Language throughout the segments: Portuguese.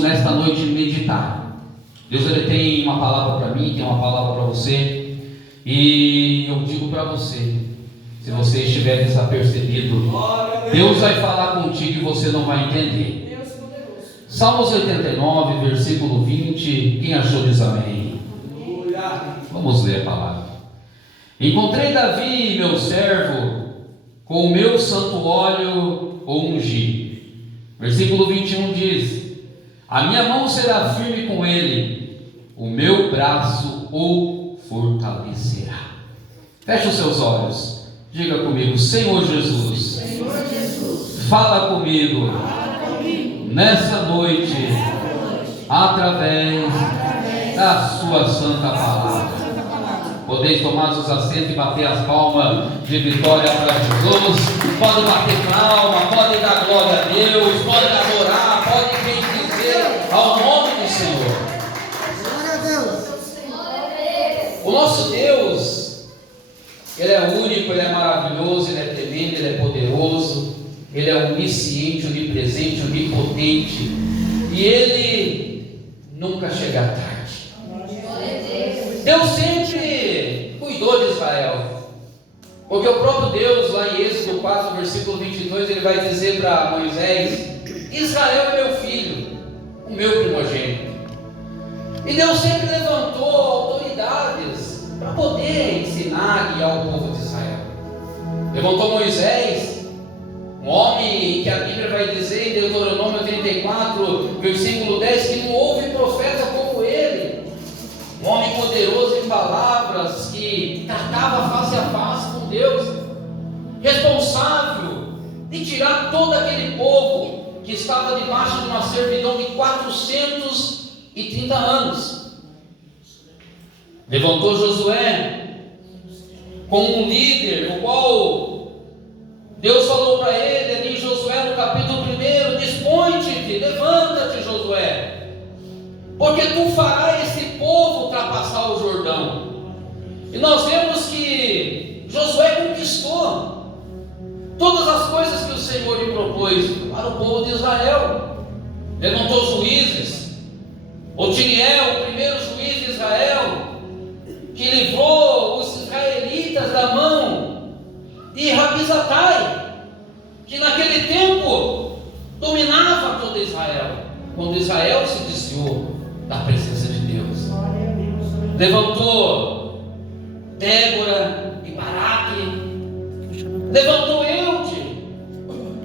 Nesta noite meditar. Deus, ele tem uma palavra para mim, tem uma palavra para você, e eu digo para você, se você estiver desapercebido, Deus vai falar contigo e você não vai entender. Salmos 89, versículo 20, quem achou diz amém. Vamos ler a palavra. Encontrei Davi, meu servo, com o meu santo óleo o ungi. Versículo 21 diz: a minha mão será firme com ele, o meu braço o fortalecerá. Feche os seus olhos, diga comigo: Senhor Jesus, fala comigo, nessa noite, através da sua santa palavra. Podeis tomar os assentos e bater as palmas de vitória para Jesus. Pode bater palma, pode dar glória a Deus, pode adorar, pode bendizer ao nome do Senhor. Glória a Deus. O nosso Deus, Ele é único, Ele é maravilhoso, Ele é tremendo, Ele é poderoso, Ele é onisciente, onipresente, onipotente, e Ele nunca chega tarde. Deus sempre cuidou de Israel, porque o próprio Deus, lá em Êxodo 4, versículo 22, Ele vai dizer para Moisés: Israel é meu filho, o meu primogênito. E Deus sempre levantou autoridades para poder ensinar e guiar o povo de Israel. Levantou Moisés, um homem que a Bíblia vai dizer em Deuteronômio 34, versículo 10, que não houve profeta como ele. Um homem poderoso em palavras, que tratava face a face com Deus, responsável de tirar todo aquele povo que estava debaixo de uma servidão de 430 anos. Levantou Josué como um líder, o qual Deus falou para ele ali em Josué no capítulo 1: dispõe-te, levanta-te, Josué, porque tu farás esse povo ultrapassar o Jordão. E nós vemos que Josué conquistou todas as coisas que o Senhor lhe propôs para o povo de Israel. Levantou juízes, Otiniel, o primeiro juiz de Israel, que livrou os israelitas da mão de Rabizatai, que naquele tempo dominava todo Israel, quando Israel se desviou da presença de Deus. Levantou Débora e Baraque, levantou Eude,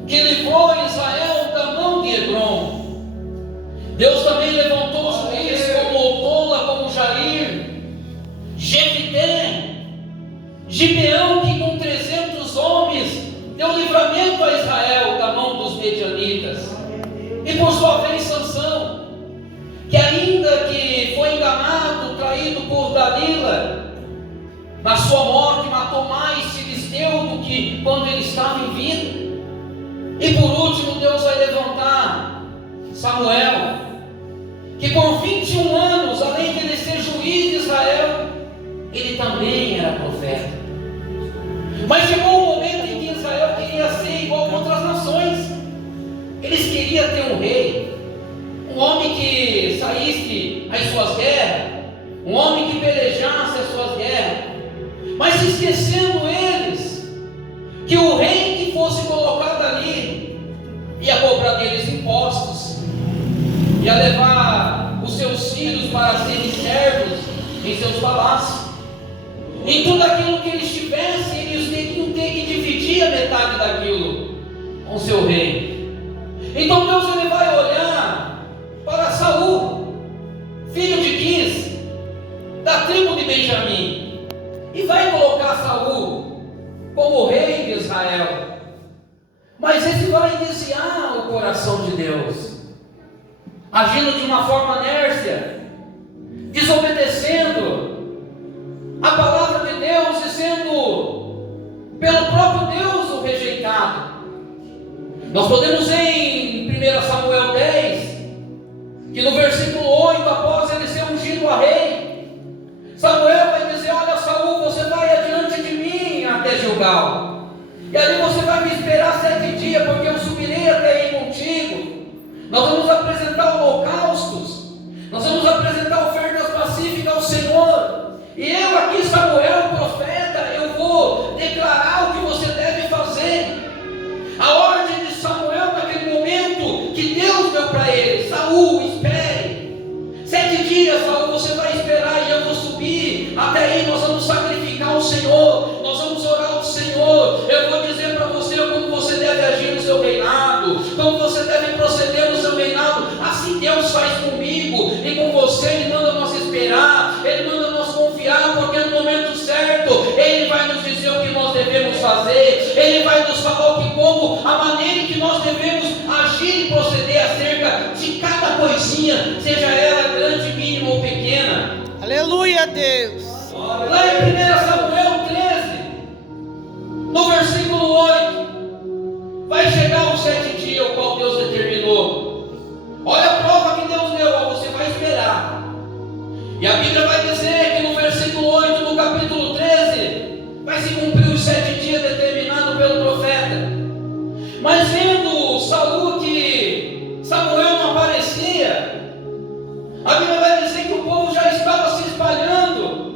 que livrou Israel da mão de Hebron. Deus também levantou juízes como Otola, como Jair, Jefité, Gibeão, que com 300 homens deu livramento a Israel da mão dos medianitas. E por sua vez Sansão, que ainda que foi enganado, traído por Dalila, na sua morte matou mais filisteu do que quando ele estava em vida. E por último Deus vai levantar Samuel, que por 21 anos, além de ele ser juiz de Israel, ele também era profeta. Mas chegou um momento em que Israel queria ser igual a outras nações. Eles queriam ter um rei, um homem que saísse às suas guerras, um homem que pelejasse as suas guerras, mas esquecendo eles que o rei que fosse colocado ali ia cobrar deles impostos, ia levar os seus filhos para serem servos em seus palácios. Em tudo aquilo que eles tivessem, eles teriam que dividir a metade daquilo com seu rei. Então Deus ele vai olhar para Saul, filho de Quis, da tribo de Benjamim, e vai colocar Saul como rei de Israel. Mas esse vai desviar o coração de Deus, agindo de uma forma inércia, desobedecendo a palavra de Deus e sendo pelo próprio Deus o rejeitado. Nós podemos ver em 1 Samuel 10, que no versículo 8, após ele ser ungido a rei, Samuel vai dizer: olha, Saul, você vai adiante de mim até Gilgal, e ali você vai me esperar 7 dias, porque eu subirei até aí contigo. nós vamos apresentar holocaustos, nós vamos apresentar ofertas pacíficas ao Senhor. E eu aqui, Samuel, profeta, eu vou declarar o que você deve fazer. A ordem de Samuel naquele momento que Deus deu para ele: Saul, espere 7 dias, Saul, você vai esperar e eu vou subir. Até aí nós vamos sacrificar ao Senhor, nós vamos orar ao Senhor. Eu vou dizer para você como você deve agir no seu reinado, como você deve proceder no seu reinado. Assim Deus faz comigo e com você. Ele manda nós esperar, Ele manda nós confiar, porque no momento certo Ele vai nos dizer o que nós devemos fazer. Ele vai nos falar a maneira em que nós devemos agir e proceder acerca de cada coisinha, seja ela grande, mínima ou pequena. Aleluia, Deus. Lá em 1 Samuel 13, no versículo 8, vai chegar os 7 dias, o qual Deus determinou. Olha a prova que Deus deu: você vai esperar. E a Bíblia vai dizer que no versículo 8 do capítulo 13 vai se cumprir os 7 dias determinados pelo profeta. Mas vendo Saul que Samuel não aparecia, a Bíblia vai dizer que o povo já estava se espalhando.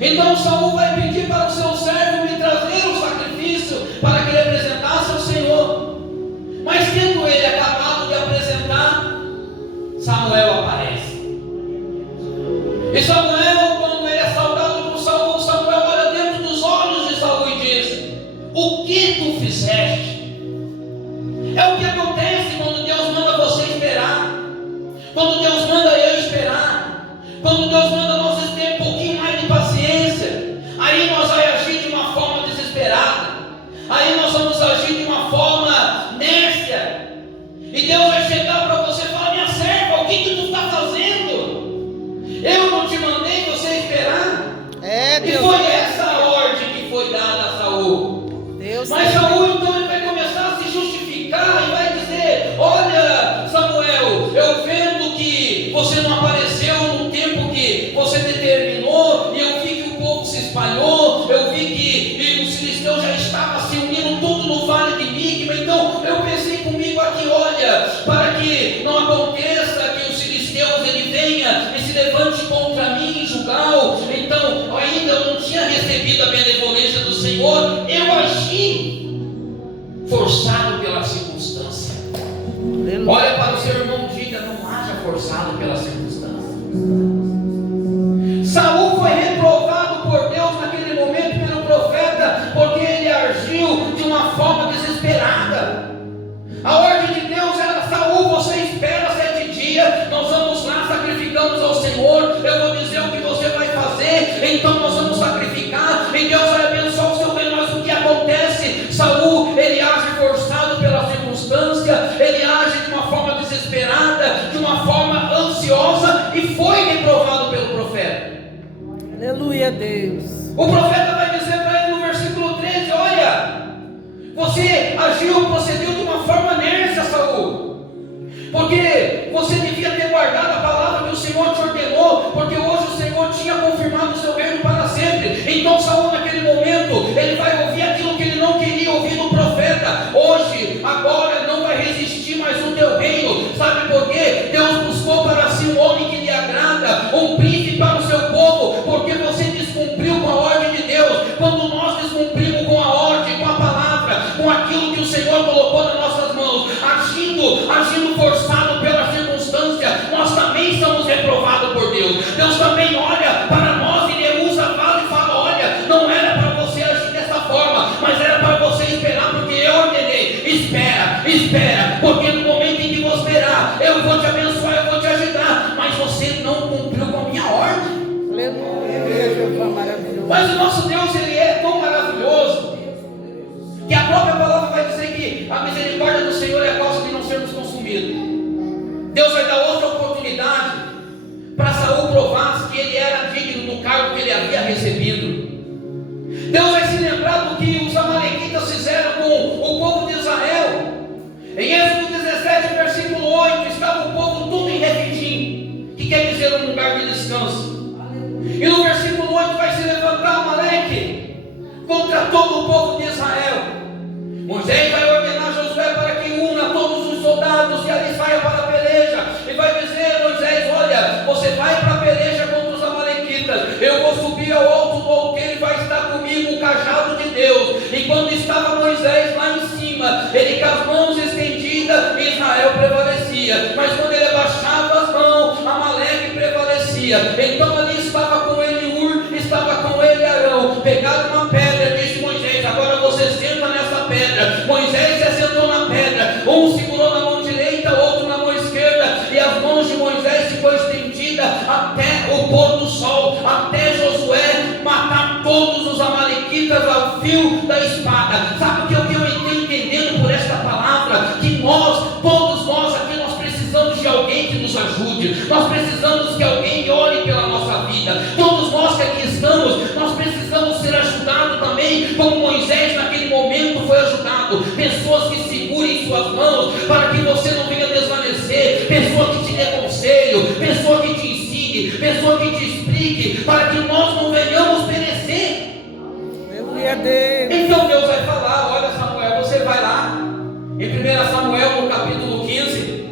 Então Saul vai pedir para o seu servo me trazer o sacrifício para que ele apresentasse ao Senhor. Mas tendo ele acabado de apresentar, Samuel aparece. E Samuel, quando ele é saudado por Saul, Samuel olha dentro dos olhos de Saul e diz: o que tu fizeste? É o que acontece quando Deus manda você esperar, quando Deus manda eu esperar, quando Deus manda nós ter um pouquinho mais de paciência. Aí nós vamos agir de uma forma desesperada, aí nós vamos agir de uma forma nércia, e Deus vai chegar para você e falar: minha serva, o que tu está fazendo? Eu não te mandei você esperar? E foi essa a ordem que foi dada a Saul. Mas Saul então ele vai começar a se justificar e vai dizer: olha, Samuel, eu vendo que você não apareceu no tempo que você determinou, e eu vi que o povo se espalhou, eu vi que os filisteus já estavam se unindo tudo no vale de Migma. Então eu pensei comigo aqui: olha, para que não aconteça que os filisteus ele venha e se levante contra mim em Gilgal. Então ainda eu não tinha recebido a benevolência do Senhor, eu agi forçado pela circunstância. Olha para o seu irmão e diga: não haja forçado pela circunstância. Saul foi reprovado por Deus naquele momento pelo profeta, porque ele agiu de uma forma desesperada. A ordem de Deus era: Saul, você espera 7 dias, nós vamos lá, sacrificamos ao Senhor, eu vou dizer o que você vai fazer, então nós vamos sacrificar, e Deus vai abençoar o seu reino. Mas o que acontece? Saul, ele age forçado pela circunstância, ele age de uma forma desesperada, de uma forma ansiosa, e foi reprovado pelo profeta. Aleluia, Deus. O profeta vai dizer para ele no versículo 13: olha, você agiu, procedeu de uma forma nércia, Saul, porque você devia ter guardado a palavra que o Senhor te ordenou, porque hoje o Senhor tinha confirmado o seu reino para sempre. Então Saul naquele momento, ele vai ouvir aquilo que ele não queria ouvir do profeta: hoje, agora não vai resistir mais o teu reino. Sabe por quê? Deus buscou para si um homem que lhe agrada, um príncipe para o seu povo, porque você descumpriu com a ordem de Deus. Quando nós descumprimos com a ordem, com a palavra, com aquilo que o Senhor colocou nas nossas mãos, agindo forçado pela circunstância, nós também somos reprovados por Deus. Deus também olha para nós e ele usa a vara e fala: olha, não era para você agir dessa forma, mas era para você esperar, porque eu ordenei. Espera, porque no momento em que você esperar, eu vou te abençoar, eu vou te ajudar. Mas você não cumpriu com a minha ordem. Mas o nosso Deus, ele é tão maravilhoso, que a própria palavra vai dizer que a misericórdia do Senhor é a causa de não sermos consumidos. Deus vai dar outra oportunidade para Saul provar que ele era digno do cargo que ele havia recebido. Deus vai se lembrar do que os amalequitas fizeram com o povo de Israel. Em Êxodo 17, versículo 8, estava o povo tudo em Refidim, que quer dizer um lugar de descanso. E no versículo 8 vai se levantar Amaleque contra todo o povo de Israel. Moisés vai ordenar Josué para que una todos os soldados, e ali saia dizia. Então ali estava com ele Ur, estava com ele Arão. Pegaram uma pedra, disse Moisés: agora você senta nessa pedra. Moisés se sentou na pedra. Um segurou na mão direita, outro na mão esquerda, e as mãos de Moisés ficou estendida até o pôr do sol, até Josué matar todos os amalequitas ao fio da espada. Sabe o que eu estou entendendo por esta palavra? Que nós, todos nós aqui, nós precisamos de alguém que nos ajude. Nós precisamos que alguém ore pela nossa vida. Todos nós que aqui estamos, nós precisamos ser ajudados também, como Moisés naquele momento foi ajudado. Pessoas que segurem suas mãos para que você não venha desvanecer. Pessoa que te dê conselho, pessoa que te ensine, pessoa que te explique, para que nós não venhamos perecer. Então Deus vai falar: olha, Samuel, você vai lá em 1 Samuel no capítulo 15,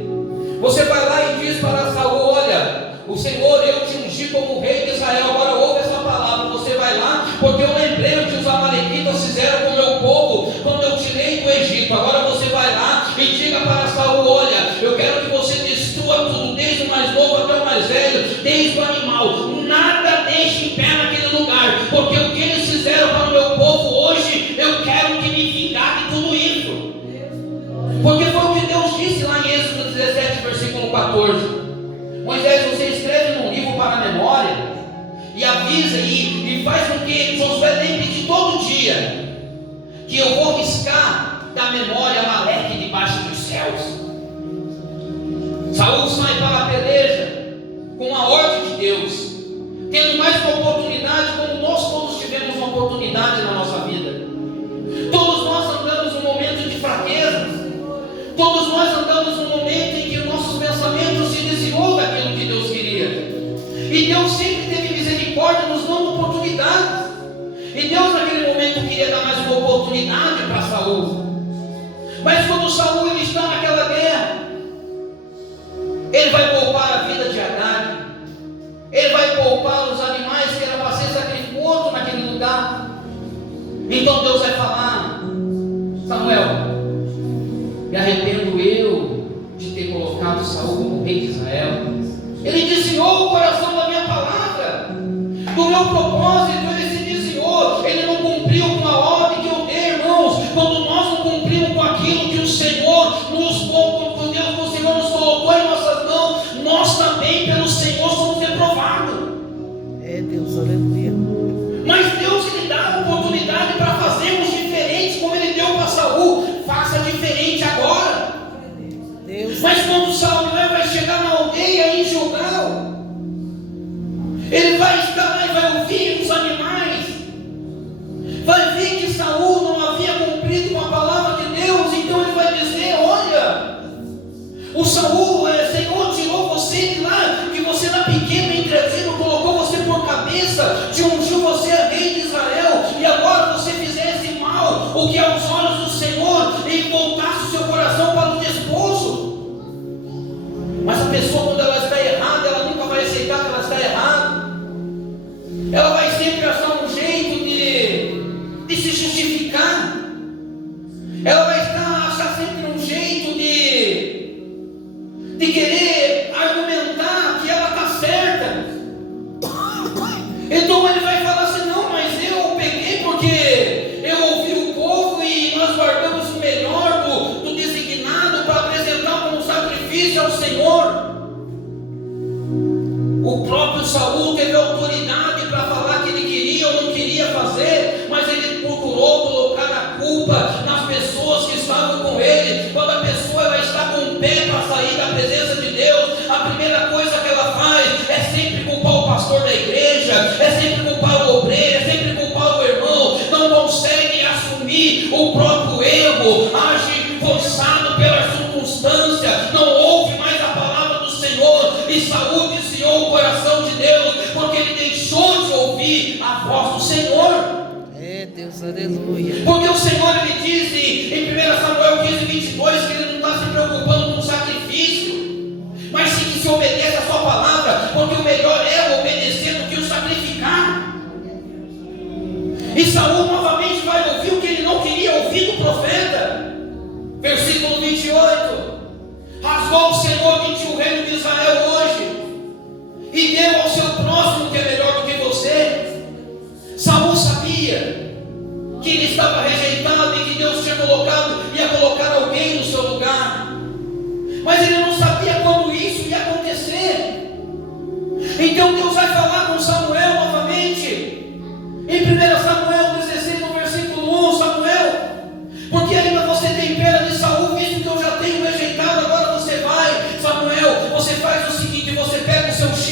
você vai lá e diz para Saul: olha, o Senhor, eu te ungi como rei de Israel. Agora ouve essa palavra. Você vai lá, porque eu lembrei o que os amalequitas fizeram com o meu povo quando eu tirei do Egito. Agora você vai lá e diga para Saul: olha, eu quero que você destrua tudo, desde o mais novo até o mais velho, desde o animal, nada deixe em pé naquele lugar, porque o que eles fizeram para o meu povo hoje, eu quero que me vingar de tudo isso. Porque foi o que Deus disse lá em Êxodo 17, versículo 14. Moisés, você escreve num livro para a memória, e avisa e faz com que Josué lembre de todo dia, que eu vou riscar da memória Amaleque debaixo dos céus. Saul sai para a peleja com a ordem de Deus, tendo mais uma oportunidade, como nós todos tivemos uma oportunidade na nossa vida. Todos nós andamos num momento de fraqueza, todos nós andamos num momento em que os nossos pensamentos se desviou daquilo que Deus queria, e Deus sempre teve misericórdia, nos dando oportunidades. E Deus naquele momento queria dar mais uma oportunidade para Saul. Mas quando Saul ele está naquela guerra, ele vai poupar a vida de Agag, ele vai poupar os animais que eram para ser sacrificados naquele lugar. Então Deus vai falar: Samuel, me arrependo eu de ter colocado Saul como rei de Israel. Ele desviou o coração da minha palavra, do meu propósito. Ele se desviou, ele não cumpriu com a ordem que eu dei, irmãos. Quando nós não cumprimos com aquilo que o Senhor nos colocou em nossas mãos, nós também pelo Senhor somos reprovados. Deus, aleluia. Mas Deus ele dá a oportunidade para fazermos diferente, como ele deu para Saul. Faça diferente agora. Deus. Mas quando Samuel vai chegar na aldeia em Gilgal, ele vai estar lá e vai ouvir os animais, vai ver que Saul não havia cumprido com a palavra de Deus. Então ele vai dizer: olha, o Saul, Senhor tirou você de lá, que você era pequeno, entrevido, colocou você por cabeça, te ungiu você a rei de Israel, e agora você fizesse mal, o que aos olhos do Senhor, e voltasse o seu coração para o despojo. Mas a pessoa, quando ela está errada, ela nunca vai aceitar que ela está errada. Ela vai sempre achar um jeito de se justificar. Ela vai achar sempre um jeito de querer argumentar que ela está certa. Então ele vai falar assim: não, mas eu peguei porque eu ouvi o povo e nós guardamos o melhor do designado para apresentar como sacrifício ao Senhor. O próprio Saul teve autoridade para falar que ele queria ou não queria fazer, mas ele procurou colocar a culpa nas pessoas que estavam com ele. Quando a pessoa ela está com o pé para sair da presença de Deus, a primeira coisa que ela faz é sempre culpar o pastor da igreja, é sempre culpar o obreiro, é sempre culpar o irmão. Não consegue assumir o próprio erro, age forçado pela circunstância, não ouve mais a palavra do Senhor. E Saul desviou o coração de Deus, porque ele deixou de ouvir a voz do Senhor. Deus, aleluia. Porque o Senhor ele diz em 1 Samuel 15, 22, que ele não está se preocupando com o sacrifício, mas sim que se obedece a sua palavra, porque o melhor é obedecer do que o sacrificar. E Saul novamente vai ouvir o que ele não queria ouvir do profeta. Versículo 28: rasgou o Senhor 21 reino de Israel hoje, e deu ao seu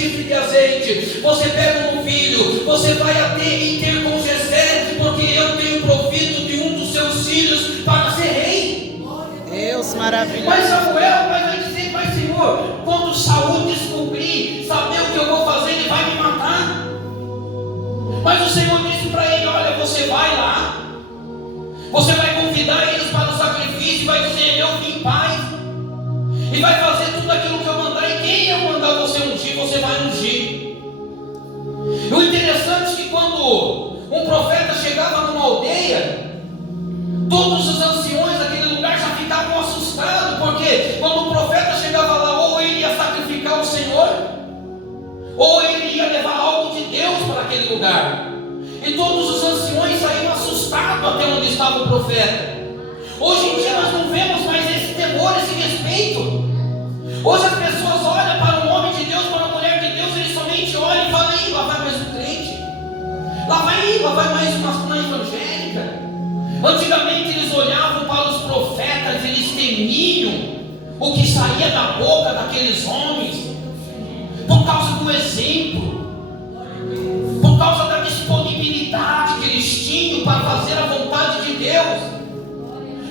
chifre de azeite, você pega um filho, você vai ter com Jessé, porque eu tenho provido de um dos seus filhos para ser rei. Deus maravilhoso. Mas Samuel vai dizer, mas Senhor, quando Saul descobrir, saber o que eu vou fazer, ele vai me matar. Mas o Senhor disse para ele, olha, você vai lá, você vai convidar eles para o sacrifício, vai dizer, eu vim em paz, e vai fazer tudo aquilo que eu mandar, e quem eu mandar você ungir, você vai ungir. E o interessante é que quando um profeta chegava numa aldeia, todos os anciões daquele lugar já ficavam assustados, porque quando o profeta chegava lá, ou ele ia sacrificar o Senhor, ou ele ia levar algo de Deus para aquele lugar. E todos os anciões saíram assustados até onde estava o profeta. Hoje em dia nós não vemos mais esse temor, esse respeito. Hoje as pessoas olham para um homem de Deus, para uma mulher de Deus, eles somente olham e falam, aí, lá vai mais um crente, lá vai mais uma evangélica. Antigamente eles olhavam para os profetas, eles temiam o que saía da boca daqueles homens, por causa do exemplo, por causa da disponibilidade que eles tinham para fazer a vontade de Deus.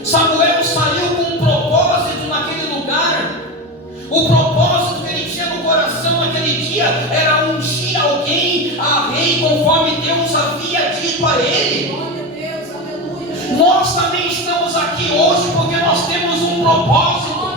Samuel saiu com um propósito naquele lugar. O propósito que ele tinha no coração naquele dia era ungir alguém a rei, conforme Deus havia dito a ele. Nós também estamos aqui hoje porque nós temos um propósito.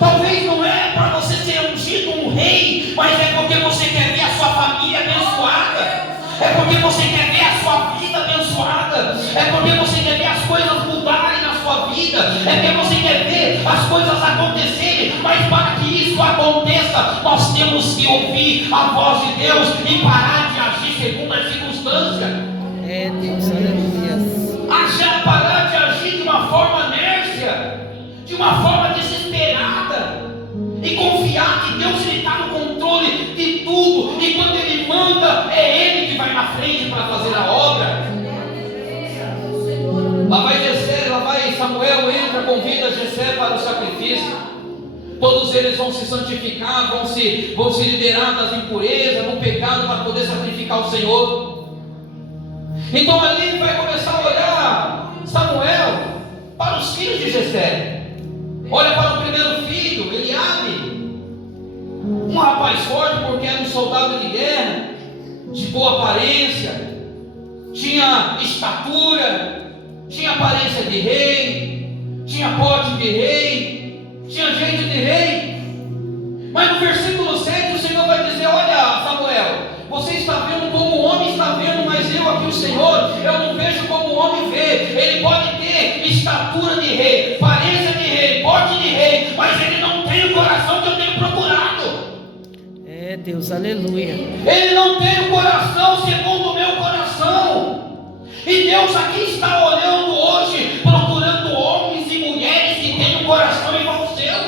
Talvez não é para você ser ungido um rei, mas é porque você quer ver a sua família abençoada, é porque você quer ver a sua vida abençoada, é porque você quer ver as coisas mudarem na sua vida, é porque você quer ver as coisas acontecerem. Mas para que isso aconteça, nós temos que ouvir a voz de Deus e parar de agir segundo a circunstância. É Deus, aleluia. Parar de agir de uma forma inércia, de uma forma desesperada, e confiar que Deus está no controle de tudo, e quando Ele manda, é Ele que vai na frente para fazer a obra. Lá vai Jessé, lá vai Samuel, entra, convida Jessé para o sacrifício. Todos eles vão se santificar, vão se liberar das impurezas, do pecado, para poder sacrificar o Senhor. Então ali vai começar a olhar Samuel para os filhos de Jessé. Olha para o primeiro filho, Eliabe, um rapaz forte, porque era um soldado de guerra, de boa aparência, tinha estatura, tinha aparência de rei, tinha porte de rei, tinha jeito de rei. Mas no versículo 7 o Senhor vai dizer, olha Samuel, você está vendo como o homem está vendo, mas eu aqui o Senhor, eu não vejo como o homem vê. Ele pode ter estatura de rei, aparência de rei, porte de rei, mas ele não tem o coração que eu tenho procurado. É Deus, aleluia. Ele não tem o coração segundo o meu coração. E Deus aqui está olhando hoje, procurando homens e mulheres que têm um coração igual ao seu,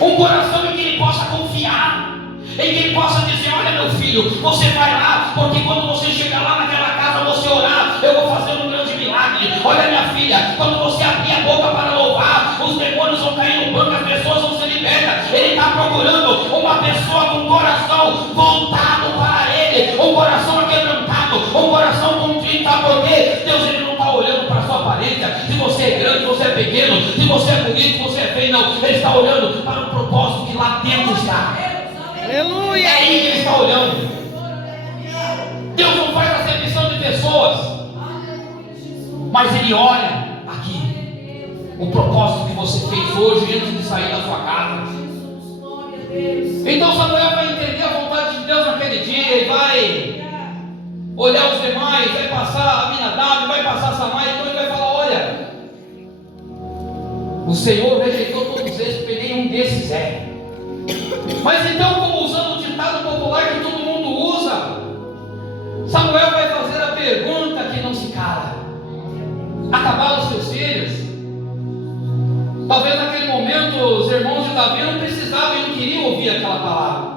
um coração em que ele possa confiar, em que ele possa dizer, olha meu filho, você vai lá, porque quando você chegar lá naquela casa, você orar, eu vou fazer um grande milagre. Olha minha filha, quando você abrir a boca para louvar, os demônios vão cair no banco, as pessoas vão ser libertas. Ele está procurando uma pessoa com um coração voltado para ele, um coração aquebrantado, um coração contrito. Sabe por quê? Deus, ele não está olhando para a sua aparência, se você é grande, se você é pequeno, se você é bonito, se você é feio, não. Ele está olhando para o propósito que lá dentro está. Aleluia. É aí que ele está olhando. Deus não faz acepção de pessoas, mas ele olha aqui o propósito que você fez hoje antes de sair da sua casa. Então Samuel vai entender a vontade de Deus naquele dia e vai olhar os demais, vai passar Aminadab, vai passar Samar, então ele vai falar, olha, o Senhor rejeitou todos eles, porque nenhum desses é. Mas então, como usando o ditado popular que todo mundo usa, Samuel vai fazer a pergunta que não se cala: acabaram os seus filhos? Talvez naquele momento os irmãos de Davi não precisavam e não queriam ouvir aquela palavra.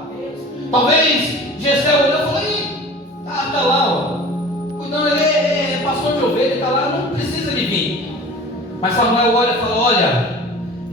Talvez Jessé olhou e falou, está lá, ó, cuidando, ele pastor de ovelha, está lá, não precisa de vir. Mas Samuel olha e fala, olha,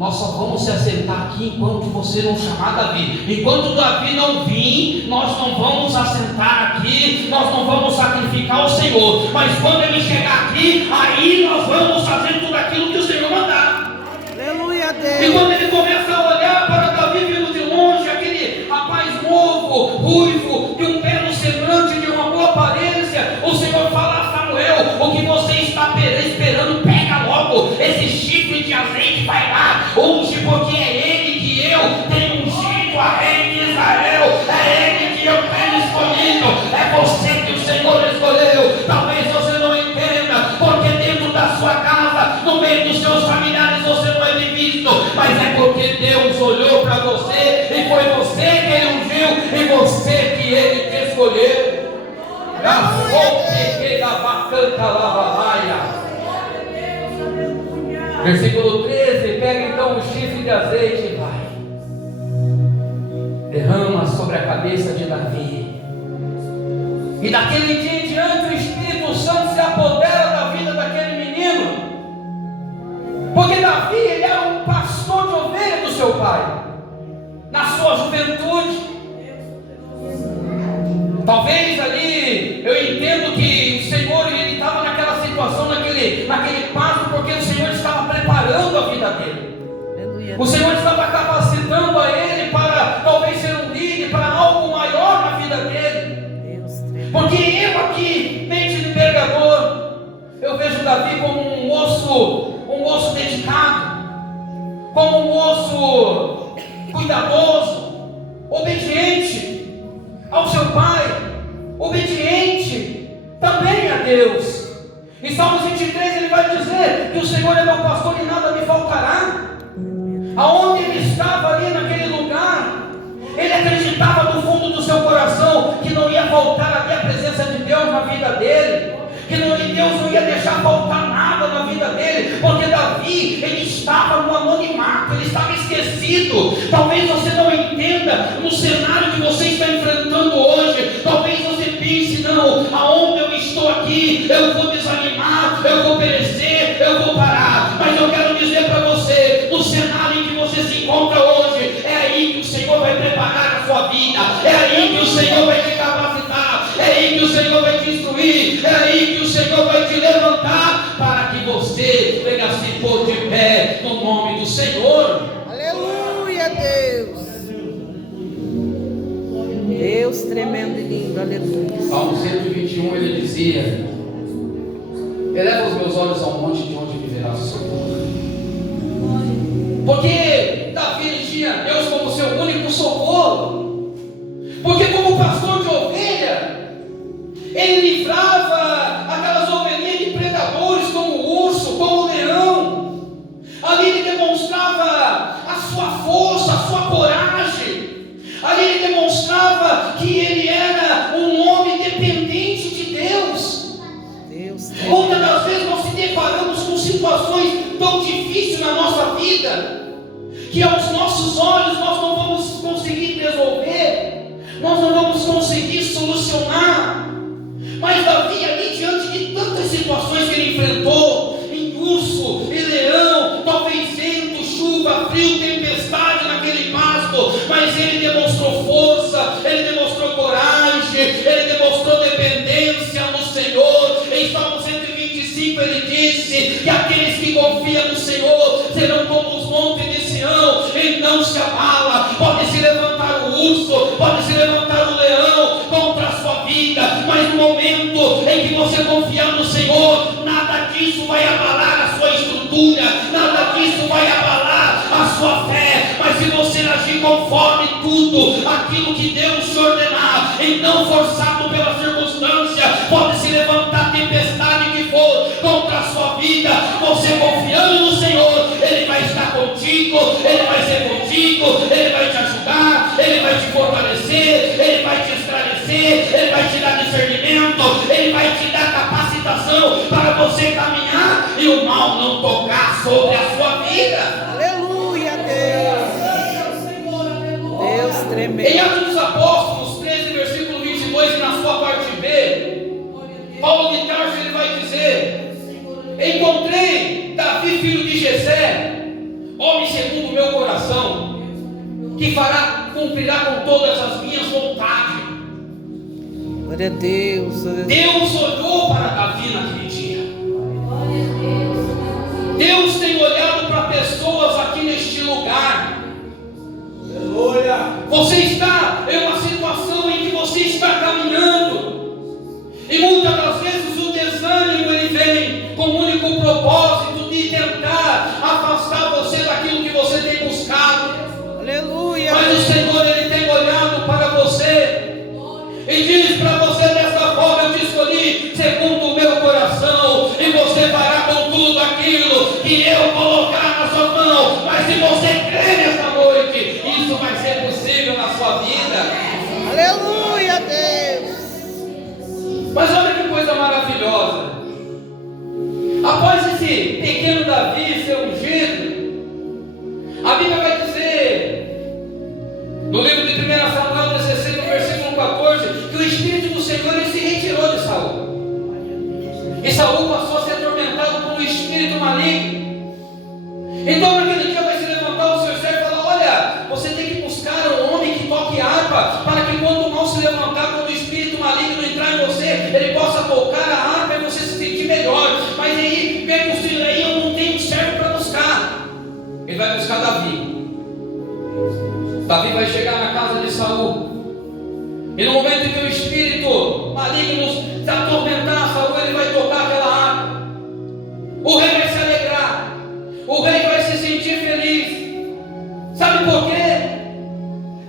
nós só vamos se assentar aqui enquanto você não chamar Davi. Enquanto Davi não vir, nós não vamos assentar aqui, nós não vamos sacrificar o Senhor. Mas quando ele chegar aqui, aí nós vamos fazer tudo aquilo que o Senhor mandar. Aleluia, E Deus. quando ele começa a olhar para Davi vindo de longe, aquele rapaz novo, ruivo, de um belo semblante, de uma boa aparência, o Senhor fala a Samuel: o que você está esperando, pega logo esse chifre de azeite, vai lá, unge, porque é ele que eu tenho ungido a rei de Israel, é ele que eu tenho escolhido, é você que o Senhor escolheu. Talvez você não entenda, porque dentro da sua casa, no meio dos seus familiares, você não é bem visto, mas é porque Deus olhou para você e foi você que ele ungiu e você que ele te escolheu. Versículo 13: pega então o chifre de azeite e vai, derrama sobre a cabeça de Davi, e daquele dia em diante o Espírito Santo se apodera da vida daquele menino, porque Davi, ele era um pastor de ovelha do seu pai, na sua juventude. Talvez ali, eu entendo que o Senhor, ele estava naquela situação, naquele passo, porque o Senhor estava preparando a vida dele. Aleluia. O Senhor estava capacitando a ele para talvez ser um líder, para algo maior na vida dele. Deus. Porque eu aqui, mente de pregador, eu vejo Davi como um moço dedicado, como um moço cuidadoso, obediente ao seu pai, obediente também a Deus. Em Salmos 23 ele vai dizer que o Senhor é meu pastor e nada me faltará. Aonde ele estava ali naquele lugar, ele acreditava no fundo do seu coração que não ia faltar ali a presença de Deus na vida dele, que Deus não ia deixar faltar nada na vida dele, porque Davi, ele estava no anonimato, ele estava esquecido. Talvez você não entenda no cenário que você está enfrentando hoje, talvez você pense: não, aonde eu estou aqui, eu vou desanimar, eu vou perecer, eu vou parar. Mas eu quero dizer para você, no cenário em que você se encontra hoje, é aí que o Senhor vai preparar a sua vida, é aí que o Senhor vai te capacitar, é aí que o Senhor vai te instruir, é aí que o Senhor vai te levantar, para que você venha se pôr de pé no nome do Senhor. Aleluia, Deus. Deus tremendo e lindo, aleluia. Salmo 121 ele dizia: eleva os meus olhos ao monte, de onde me virá o socorro. Porque Davi tinha Deus como seu único socorro, porque como pastor de ovelha, ele livrava aquelas ovelhinhas de predadores, como o urso, como o leão. Ali ele demonstrava a sua força, a sua coragem. Ali ele demonstrava que ele era um homem dependente de Deus. Muitas das vezes nós se deparamos com situações tão difíceis na nossa vida, que aos nossos olhos nós não vamos conseguir resolver, nós não vamos conseguir solucionar. Mas Davi, ali diante de tantas situações que ele enfrentou, em urso e leão, talvez vento, chuva, frio, tempestade naquele pasto, mas ele demonstrou força, ele demonstrou coragem, ele demonstrou dependência no Senhor. Em Salmo 125 ele disse que aqueles que confiam no Senhor serão como os montes de Sião, e não se abala. Pode se levantar o urso, pode se levantar o leão contra a sua vida, mas no momento em que você confiar no Senhor, nada disso vai abalar a sua estrutura, nada disso vai abalar a sua fé. Mas se você agir conforme tudo aquilo que Deus te ordenar, e não forçado pela circunstância, pode se levantar a tempestade que for contra a sua vida, você confiando no Senhor, Ele vai estar contigo, Ele vai ser contigo, Ele vai te ajudar, Ele vai te fortalecer, Ele vai te esclarecer, Ele vai te dar discernimento, Ele vai te dar capacitação para você caminhar e o mal não tocar sobre a sua vida. Aleluia, Deus. Deus tremendo. Em Atos dos Apóstolos 13, versículo 22, e na sua parte B, Paulo de Tarso ele vai dizer: encontrei Davi, filho de Jessé, homem segundo no meu coração, que cumprirá com todas as minhas vontades. Glória a Deus. Aleluia. Deus olhou para Davi naquele dia. Deus tem olhado para pessoas aqui neste lugar. Você está em uma situação em que você está caminhando, e muitas das vezes o desânimo ele vem com o único propósito de tentar afastar você daquilo que você tem buscado. Aleluia. Mas o Senhor ele tem olhado para você e diz para você dessa forma: eu te escolhi segundo o meu coração, e você fará com tudo aquilo que eu colocar na sua mão. Mas se você crer nessa noite, isso vai ser possível na sua vida. Aleluia, Deus. Mas olha que coisa maravilhosa. Após esse pequeno Davi ser ungido, a Bíblia vai dizer no livro de 1 Samuel 16, no versículo 14, que o Espírito do Senhor ele se retirou de Saul, e Saul passou a ser atormentado por um espírito maligno. Então naquele dia vai se levantar o seu servo e falar: olha, você tem que buscar um homem que toque harpa, para que quando o mal se levantar, quando o espírito maligno entrar em você, ele possa tocar a harpa e você se sentir melhor. Mas aí, aí eu não tenho servo para buscar. Ele vai buscar Davi. Davi vai chegar na casa de Saul, e no momento em que o espírito maligno se atormentar Saul, ele vai tocar aquela harpa. O rei vai se alegrar, o rei vai se sentir feliz. Sabe por quê?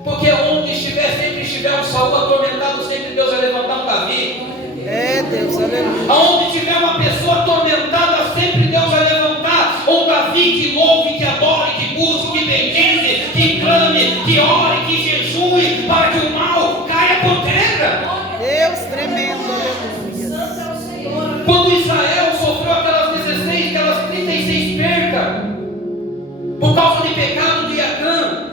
Porque onde sempre estiver um Saul atormentado, sempre Deus vai levantar um Davi. É, Deus, aleluia. Aonde tiver uma pessoa atormentada, sempre Deus vai levantar um Davi que louve, que adore, que busque, que bendize, que clame, que ore, que jejue, para que o mal caia por terra. Deus tremendo, aleluia. Quando Israel sofreu aquelas 36 percas, por causa de pecado de Acã,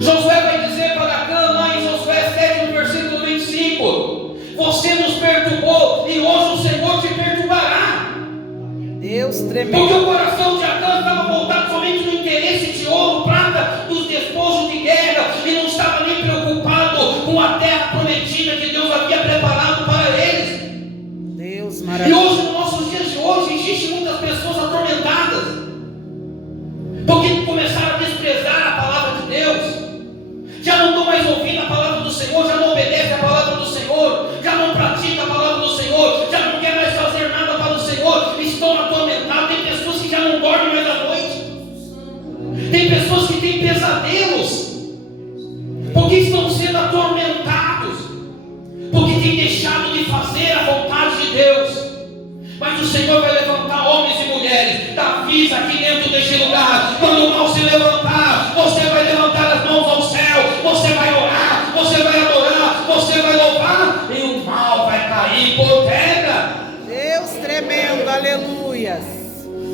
Josué vai dizer para Acã, lá em Josué 7, no versículo 25: você nos perturbou, e hoje o Senhor te perturbará. Deus Porque tremendo. o coração de Acã estava voltado somente no interesse de ouro, prata, dos despojos de guerra, e não estava nem preocupado com a terra prometida que Deus havia preparado para eles. Deus E maravilhoso. hoje, nos nossos dias de hoje, existem muitas pessoas atormentadas, porque começaram a desprezar a palavra de Deus, já não estão mais ouvindo a palavra do Senhor, já não obedecem a palavra do Senhor, já não praticam a palavra do Senhor, já não quer mais fazer nada para o Senhor, estão atormentados. Tem pessoas que já não dormem mais à noite, tem pessoas que têm pesadelos, porque estão sendo atormentados, porque têm deixado de fazer a vontade de Deus. Mas o Senhor vai levantar homens e mulheres, Davi aqui dentro deste lugar. Quando o mal se levantar, você vai levantar as mãos ao céu, você vai orar, você vai adorar, você vai louvar, e o mal vai cair por terra. Deus tremendo, aleluias.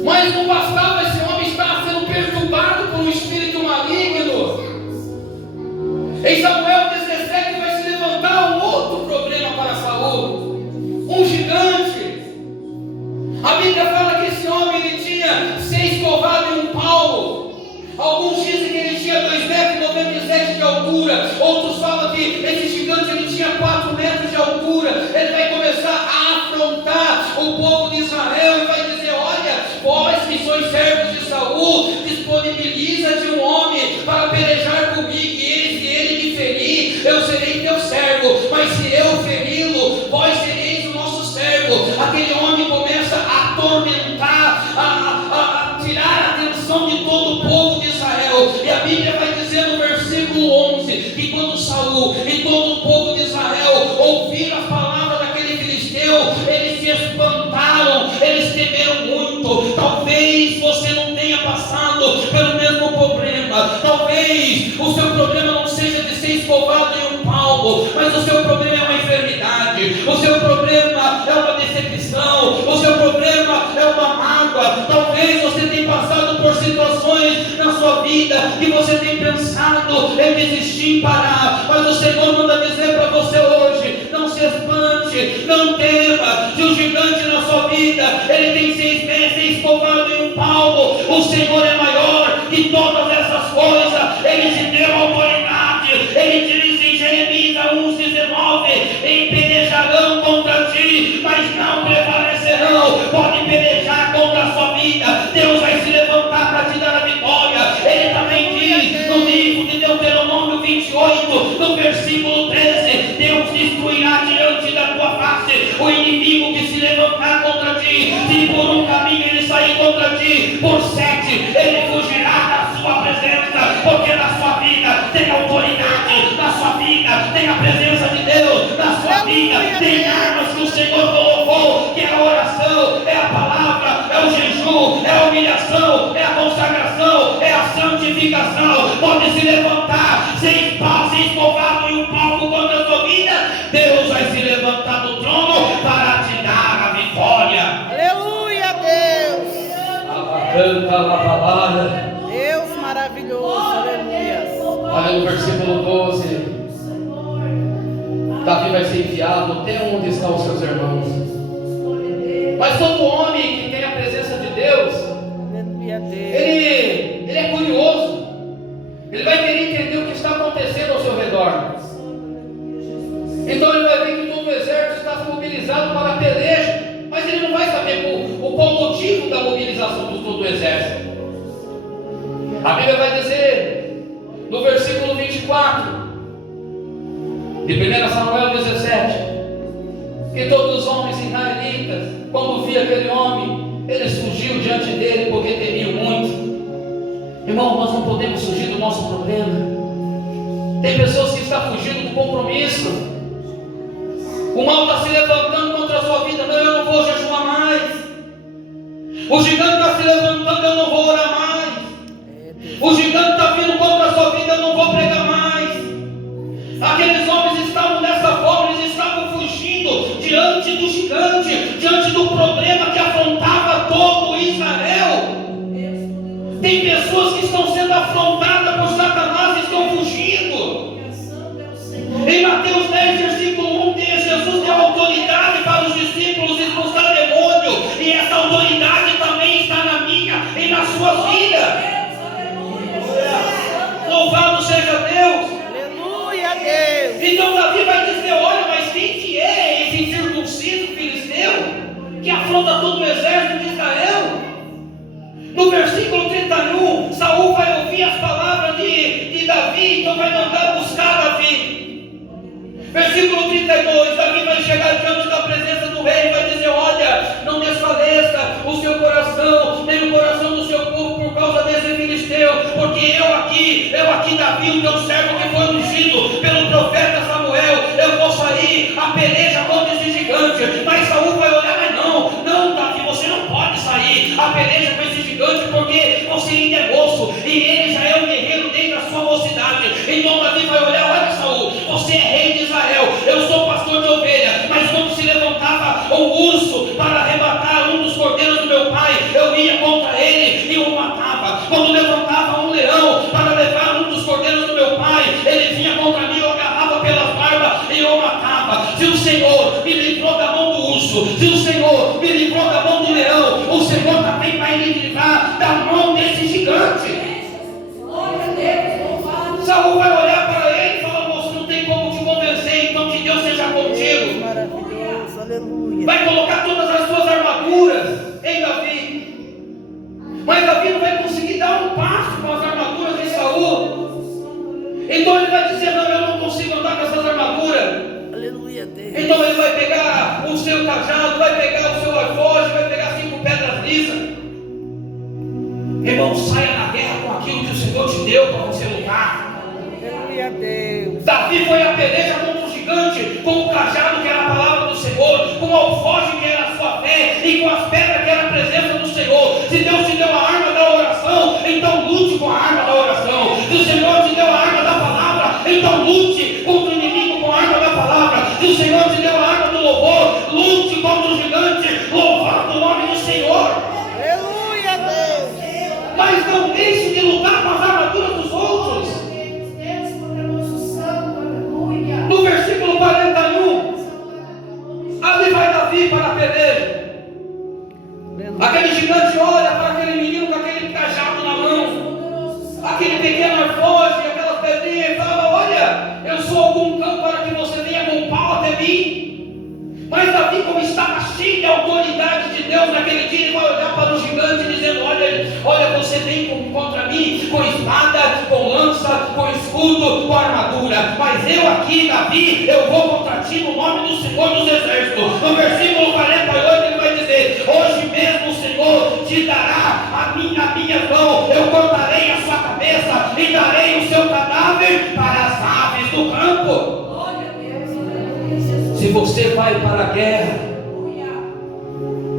Mas não bastava esse homem estar sendo perturbado por um espírito maligno. Em Samuel 17 vai se levantar um outro problema para Saul, um gigante. A Bíblia fala que esse homem ele tinha 6 covados e um palmo. Alguns dizem que ele tinha 2,97 metros de altura. Outros falam que esse gigante ele tinha 4 metros de altura. Ele vai começar a afrontar o povo de Israel e vai dizer: olha, vós que sois servos de Saul, disponibiliza de um homem para pelejar comigo, e se ele me ferir, eu serei teu servo. Mas se eu feri-lo, vós sereis o nosso servo. Aquele homem começa a atormentar, a tirar a atenção de todo o povo de Israel. E a Bíblia vai dizer no versículo 11 que quando Saul e todo o povo de Israel ouviram a palavra daquele filisteu, eles se espantaram, eles temeram muito. Talvez você não tenha passado pelo mesmo problema, talvez o seu problema não seja de ser escovado em um palmo, mas o seu problema é uma enfermidade, o seu problema é uma decepção, o seu problema é uma mágoa. Talvez você tenha passado por situações na sua vida que você tem pensado em desistir, em parar, mas o Senhor manda dizer para você hoje: não se espante, não tema. Se o gigante na sua vida ele tem 6 metros escovado em um palmo, o Senhor é maior, 8, no versículo 13: Deus destruirá diante da tua face o inimigo que se levantar contra ti. Se por um caminho ele sair contra ti, por 7 ele fugirá da sua presença, porque na sua vida tem autoridade, na sua vida tem a presença de Deus, na sua vida tem armas que o Senhor colocou, que é a oração, é a palavra, é o jejum, é a humilhação, é a consagração, é a santificação. Pode se levantar sem escovado em um palco contra a sua vida, Deus vai se levantar do trono para te dar a vitória. Aleluia, Deus. Canta a palavra. Deus maravilhoso, aleluia. Olha no versículo 12. Davi vai ser enviado até onde estão os seus irmãos. Mas todo homem que tem a presença de Deus, Aleluia, Deus. ele é curioso. Ele vai querer entender o que está acontecendo ao seu redor. Então ele vai ver que todo o exército está mobilizado para a peleja, mas ele não vai saber qual motivo da mobilização de todo o exército. A Bíblia vai dizer no versículo 24 de 1 Samuel 17, que todos os homens israelitas, quando via aquele homem, eles fugiam diante dele porque temiam muito. Irmão, nós não podemos fugir do nosso problema. Tem pessoas que estão fugindo do compromisso. O mal está se levantando contra a sua vida. Não, eu não vou jejuar mais. O gigante está se levantando, eu não vou orar mais. O gigante está vindo contra a sua vida, eu não vou pregar mais. Aqueles homens estavam dessa forma, eles estavam fugindo diante do gigante, diante do problema que afrontava todo Israel. Tem pessoas que estão sendo afrontadas por Satanás e estão fugindo. Em Mateus 10, versículo 1, Jesus deu autoridade para os discípulos expulsar demônio, e essa autoridade também está na minha e na sua vida. Louvado seja Deus. Aleluia, Deus. Então Davi vai dizer: olha, mas quem que é esse incircunciso filisteu que afronta todo o exército de Israel? No versículo 31, Saul vai ouvir as palavras de Davi, então vai mandar buscar Davi. Versículo 32, Davi vai chegar diante da presença do rei e vai dizer: olha, não desfaleça o seu coração, nem o coração do seu povo por causa desse filisteu, porque eu aqui, Davi, o teu servo que foi ungido pelo profeta Samuel, eu vou sair a peleja contra esse gigante. Mas Saul vai olhar: mas não, Davi, você não pode sair a peleja com esse gigante, porque você ainda é moço, e ele já é um guerreiro desde a sua mocidade. Então Davi vai olhar: olha, Saul, você é rei de Israel, eu sou pastor de ovelha, mas quando se levantava um urso para arrebatar um dos cordeiros do meu pai, eu ia contra ele e o matava. Quando levantava um leão para levar um dos cordeiros do meu pai, ele vinha contra mim, eu agarrava pelas barbas e eu matava. Se o Senhor me livrou da mão do urso, se o Senhor me livrou da mão do leão, o Senhor também vai me livrar da mão desse gigante. Saul vai olhar para ele e falar: moço, não tem como te convencer, então que Deus seja contigo. Maravilhoso, aleluia. Vai colocar todas as suas armaduras em Davi. Mas Davi não vai conseguir dar um passo com as armaduras de Saul. Então ele vai dizer: não, eu não consigo andar com essas armaduras. Aleluia, Deus. Então ele vai pegar o seu cajado, vai pegar o seu alforje, vai pegar 5 pedras lisas. Irmão, saia na guerra com aquilo que o Senhor te deu para você lutar. Aleluia, Deus. Davi foi a peleja contra o gigante com o cajado que era a palavra do Senhor, com o alforje que era a sua fé e com as pedras que era a presença do Senhor. Se Deus te deu a arma da oração, então lute com a arma da oração. Se o Senhor te deu a arma da palavra, então lute contra o inimigo com a arma da palavra. Se o Senhor te deu a arma do louvor, lute contra o gigante, louvando o nome do Senhor. Aleluia, Deus. Mas não deixe de lutar com as armaduras dos outros. No versículo 41, ali vai Davi para a peleja. Aquele gigante olha para aquele menino com aquele cajado na mão, aquele pequeno alforje, aquelas pedrinhas, e fala: olha, eu sou algum cão para que você venha com um pau até mim. Mas Davi, como estava cheio de autoridade de Deus naquele dia, ele vai olhar para o gigante dizendo: olha, você vem contra mim com espada, com lança, com escudo, com armadura. armadura, mas eu aqui, Davi, eu vou contra ti no nome do Senhor dos Exércitos. No versículo 48 ele vai dizer: hoje mesmo o Senhor te dará a minha mão, eu cortarei a sua cabeça e darei o seu cadáver para as aves do campo. Se você vai para a guerra,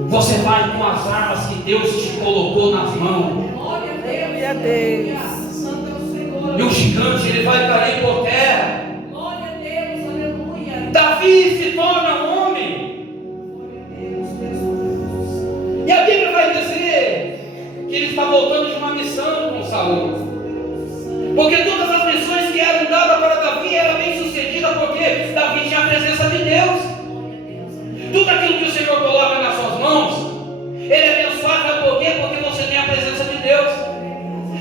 você vai com as armas que Deus te colocou nas mãos. Glória a Deus. E o gigante ele vai cair por terra. Glória a Deus, aleluia. Davi se torna um homem. Glória a Deus, Jesus. E a Bíblia vai dizer que ele está voltando de uma missão com Saul. Porque todas as missões que eram dadas para Davi eram bem sucedidas, porque Davi tinha a presença de Deus. Tudo aquilo que o Senhor coloca nas suas mãos, ele é abençoado. Sabe por quê? Porque você tem a presença de Deus.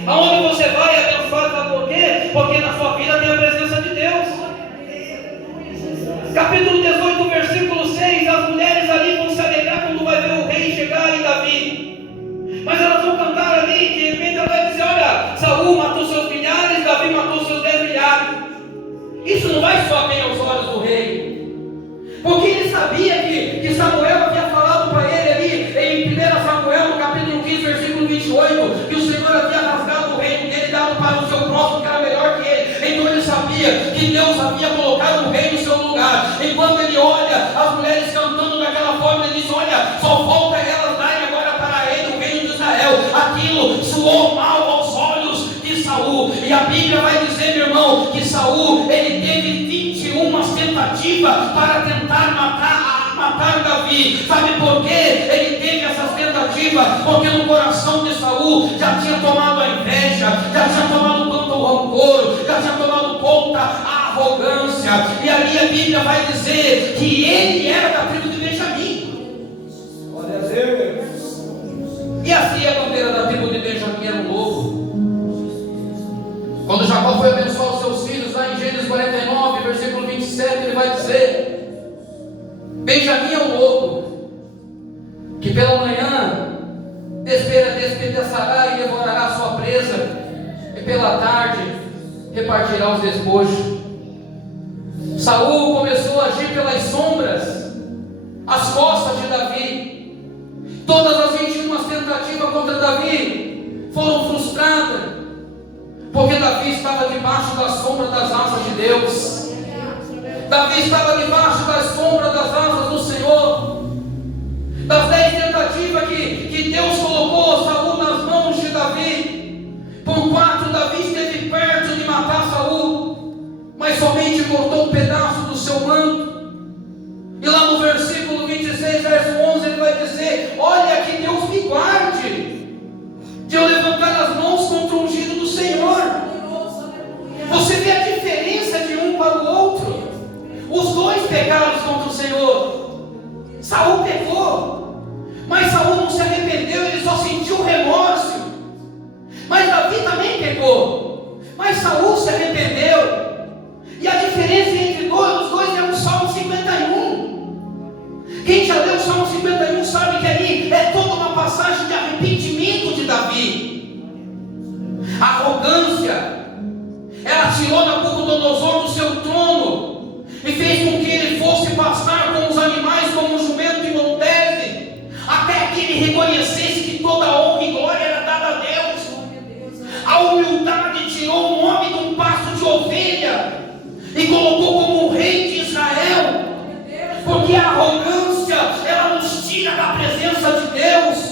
Aonde você vai é abençoado. Sabe por quê? Porque na sua vida tem a presença de Deus. Capítulo 18, versículo 6: as mulheres ali vão se alegrar quando vai ver o rei chegar em Davi. Mas elas vão cantar ali, de repente ela vai dizer: olha, Saul matou seus milhares, Davi matou seus 10 milhares. Isso não vai soar bem aos olhos do rei, porque ele sabia que Samuel havia falado para ele ali em 1 Samuel, no capítulo 15, versículo 28, que o Senhor havia rasgado o reino dele e dado para o seu próximo, que era melhor que ele. Então ele sabia que Deus havia colocado o rei no seu lugar. E quando ele olha as mulheres cantando daquela forma, ele diz: olha, só falta elas darem agora para ele o reino de Israel. Aquilo soou mal aos olhos de Saul. E a Bíblia vai dizer, meu irmão, que Saul ele teve 21 tentativas para tentar matar Davi. Sabe por quê ele teve essas tentativas? Porque no coração de Saul já tinha tomado a inveja, já tinha tomado conta o rancor, já tinha tomado conta a arrogância. E ali a Bíblia vai dizer que ele era da tribo de Benjamim. Glória a Deus. E assim a bandeira da tribo de Benjamim era um lobo. Quando Jacó foi abençoar os seus filhos, lá em Gênesis 49, versículo 27, ele vai dizer: Benjamim é um lobo, que pela manhã despedaçará e devorará a sua presa, e pela tarde repartirá os despojos. Saul começou a agir pelas sombras, às costas de Davi. Todas as 21 tentativas contra Davi foram frustradas, porque Davi estava debaixo da sombra das asas de Deus. Davi estava debaixo da sombra das asas do Senhor. Das 10 tentativas que Deus colocou Saul nas mãos de Davi, por 4 Davi esteve perto de matar Saul, mas somente cortou um pedaço do seu manto. E lá no versículo 26, verso 11, ele vai dizer: olha, que Deus me guarde de eu levantar as mãos contra o ungido do Senhor. Você vê a diferença de um para o outro. Os dois pecaram contra o Senhor. Saul pecou, mas Saul não se arrependeu, ele só sentiu remorso. Mas Davi também pecou, mas Saul se arrependeu. E a diferença entre os dois é o Salmo 51. Quem já leu o Salmo 51 sabe que ali é toda uma passagem de arrependimento de Davi. A arrogância, ela tirou Nabucodonosor do seu trono e fez com que ele fosse pastar com os animais como um jumento de montese, até que ele reconhecesse que toda a honra e glória era dada a Deus. A humildade tirou um homem de um pasto de ovelha e colocou como um rei de Israel, porque a arrogância ela nos tira da presença de Deus.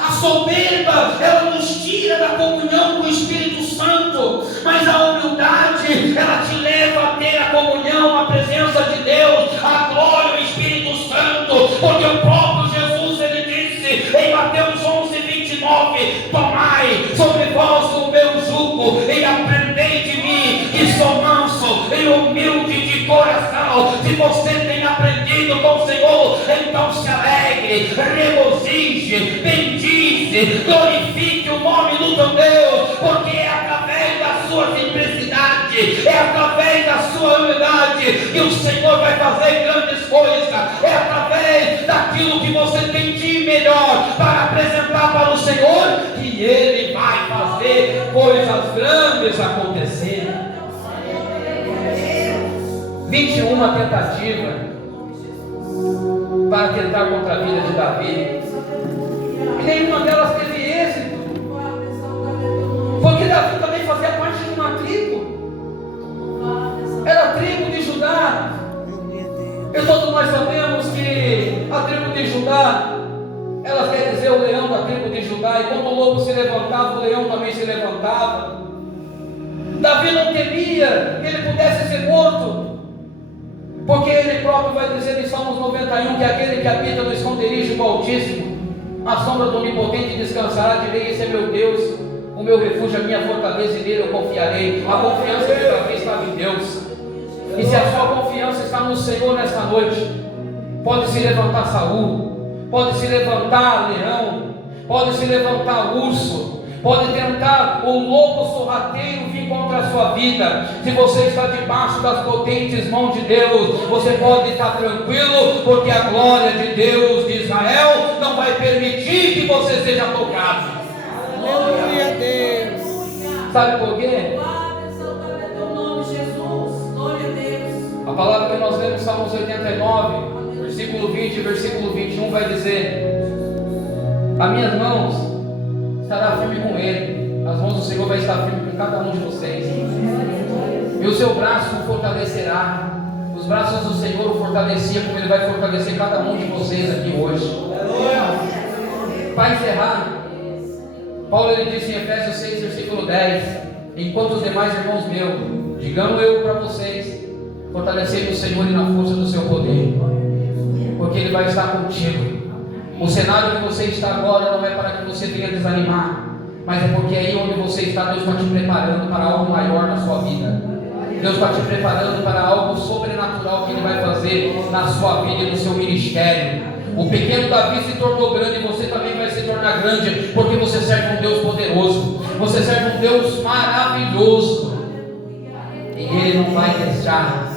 A soberba, ela nos tira da comunhão com o Espírito Santo, mas a humildade, ela te leva a ter a comunhão, a presença de Deus, a glória, o Espírito Santo, porque o próprio Jesus, ele disse em Mateus 11, 29, tomai sobre vós o meu jugo e aprendei de mim, que sou manso e humilde de coração. Se você tem aprendido com o Senhor, então se alegre, regozije, bendize, glorifique o nome do teu Deus, porque é através da sua simplicidade, é através da sua humildade que o Senhor vai fazer grandes coisas, é através daquilo que você tem de melhor para apresentar para o Senhor que Ele vai fazer coisas grandes acontecer. 21 tentativas para tentar contra a vida de Davi. E nenhuma delas teve êxito. Porque Davi também fazia parte de uma tribo. Era a tribo de Judá. E todos nós sabemos que a tribo de Judá, ela quer dizer o leão da tribo de Judá. E quando o lobo se levantava, o leão também se levantava. Davi não temia que ele pudesse ser morto, porque ele próprio vai dizer em Salmos 91 que aquele que habita no esconderijo do Altíssimo, a sombra do Onipotente descansará. Direi: esse é meu Deus, o meu refúgio, a minha fortaleza, e nele eu confiarei. A confiança de Davi estava em Deus. E se a sua confiança está no Senhor nesta noite, pode se levantar Saul, pode se levantar leão, pode se levantar urso, pode tentar o lobo sorrateiro vir contra a sua vida. Se você está debaixo das potentes mãos de Deus, você pode estar tranquilo, porque a glória de Deus de Israel não vai permitir que você seja tocado. Glória a Deus. Sabe por quê? A palavra que nós lemos em Salmos 89, versículo 20 e versículo 21 vai dizer: as minhas mãos estará firme com ele, as mãos do Senhor vai estar firme com cada um de vocês, e o seu braço o fortalecerá. Os braços do Senhor o fortalecia, como ele vai fortalecer cada um de vocês aqui hoje. Para encerrar, Paulo ele disse em Efésios 6, versículo 10: enquanto os demais irmãos meus, digamos eu para vocês, fortalecei o Senhor e na força do seu poder, porque ele vai estar contigo. O cenário que você está agora não é para que você venha desanimar, mas é porque aí onde você está, Deus está te preparando para algo maior na sua vida. Deus está te preparando para algo sobrenatural que ele vai fazer na sua vida e no seu ministério. O pequeno Davi se tornou grande e você também vai se tornar grande, porque você serve um Deus poderoso, você serve um Deus maravilhoso, e ele não vai deixar,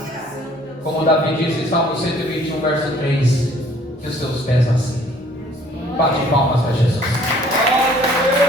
como Davi disse em Salmo 121, verso 3, que os seus pés assim. Bate palmas para Jesus.